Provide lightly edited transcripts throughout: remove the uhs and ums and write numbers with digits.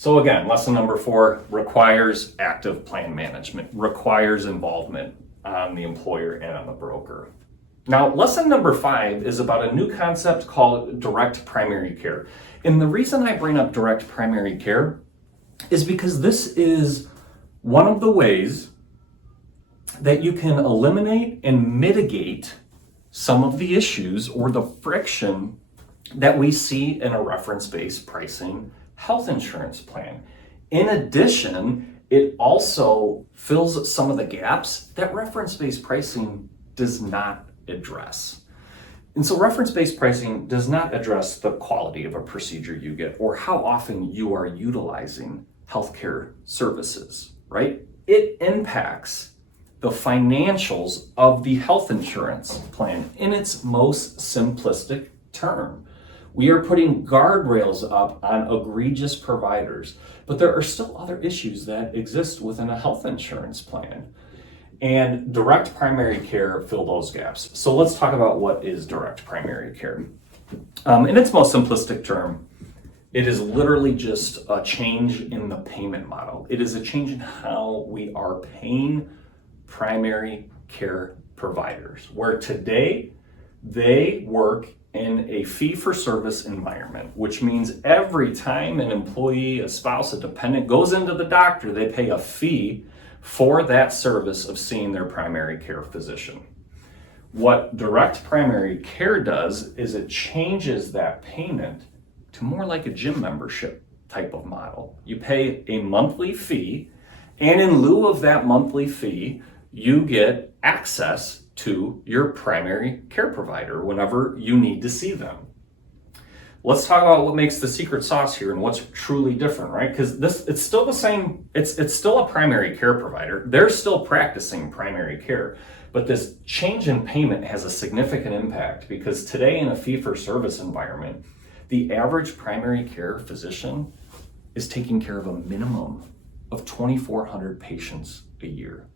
So again, lesson number 4 requires active plan management, requires involvement on the employer and on the broker. Now, lesson number 5 is about a new concept called direct primary care. And the reason I bring up direct primary care is because this is one of the ways that you can eliminate and mitigate some of the issues or the friction that we see in a reference-based pricing health insurance plan. In addition, it also fills some of the gaps that reference-based pricing does not address. And so reference-based pricing does not address the quality of a procedure you get or how often you are utilizing healthcare services, right? It impacts the financials of the health insurance plan in its most simplistic term. We are putting guardrails up on egregious providers, but there are still other issues that exist within a health insurance plan. And direct primary care fill those gaps. So let's talk about what is direct primary care. In its most simplistic term, it is literally just a change in the payment model. It is a change in how we are paying primary care providers, where today they work in a fee-for-service environment, which means every time an employee, a spouse, a dependent goes into the doctor, they pay a fee for that service of seeing their primary care physician. What direct primary care does is it changes that payment to more like a gym membership type of model. You pay a monthly fee, and in lieu of that monthly fee, you get access to your primary care provider whenever you need to see them. Let's talk about what makes the secret sauce here and what's truly different, right? Because it's still the same, it's still a primary care provider. They're still practicing primary care, but this change in payment has a significant impact because today in a fee-for-service environment, the average primary care physician is taking care of a minimum of 2,400 patients a year.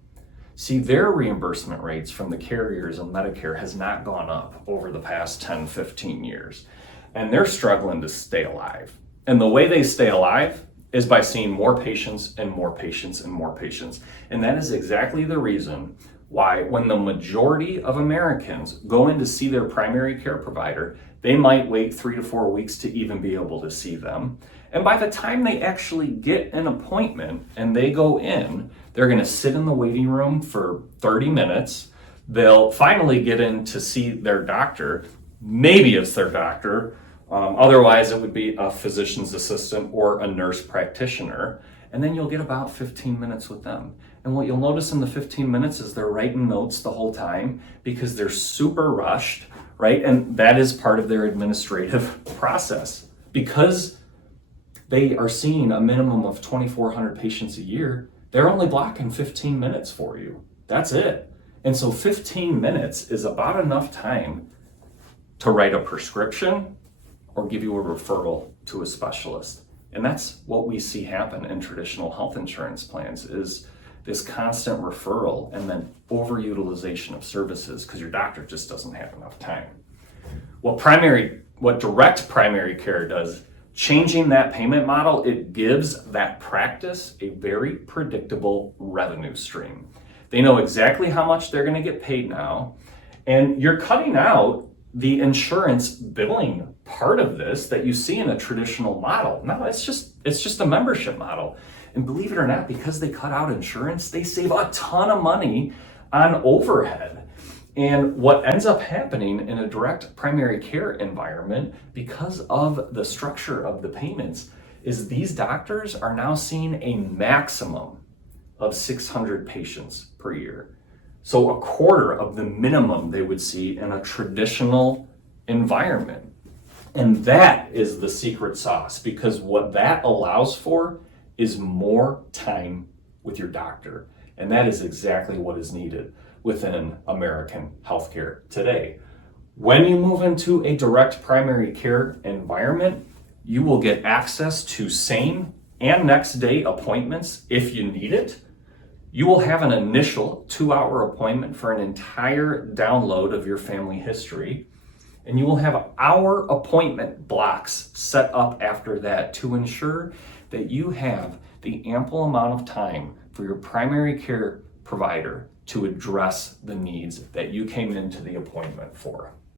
See, their reimbursement rates from the carriers and Medicare has not gone up over the past 10, 15 years. And they're struggling to stay alive. And the way they stay alive is by seeing more patients and more patients and more patients. And that is exactly the reason why when the majority of Americans go in to see their primary care provider, they might wait 3 to 4 weeks to even be able to see them. And by the time they actually get an appointment and they go in, they're going to sit in the waiting room for 30 minutes. They'll finally get in to see their doctor. Maybe it's their doctor. Otherwise, it would be a physician's assistant or a nurse practitioner. And then you'll get about 15 minutes with them. And what you'll notice in the 15 minutes is they're writing notes the whole time because they're super rushed, right? And that is part of their administrative process. Because they are seeing a minimum of 2,400 patients a year, they're only blocking 15 minutes for you. That's it. And so 15 minutes is about enough time to write a prescription or give you a referral to a specialist. And that's what we see happen in traditional health insurance plans is this constant referral and then overutilization of services because your doctor just doesn't have enough time. What direct primary care does, changing that payment model, it gives that practice a very predictable revenue stream. They know exactly how much they're going to get paid now, and you're cutting out the insurance billing part of this that you see in a traditional model. No, it's just a membership model. And believe it or not, because they cut out insurance, they save a ton of money on overhead. And what ends up happening in a direct primary care environment, because of the structure of the payments, is these doctors are now seeing a maximum of 600 patients per year. So a quarter of the minimum they would see in a traditional environment. And that is the secret sauce, because what that allows for is more time with your doctor. And that is exactly what is needed within American healthcare today. When you move into a direct primary care environment, you will get access to same and next day appointments if you need it. You will have an initial 2-hour appointment for an entire download of your family history. And you will have hour appointment blocks set up after that to ensure that you have the ample amount of time for your primary care provider to address the needs that you came into the appointment for.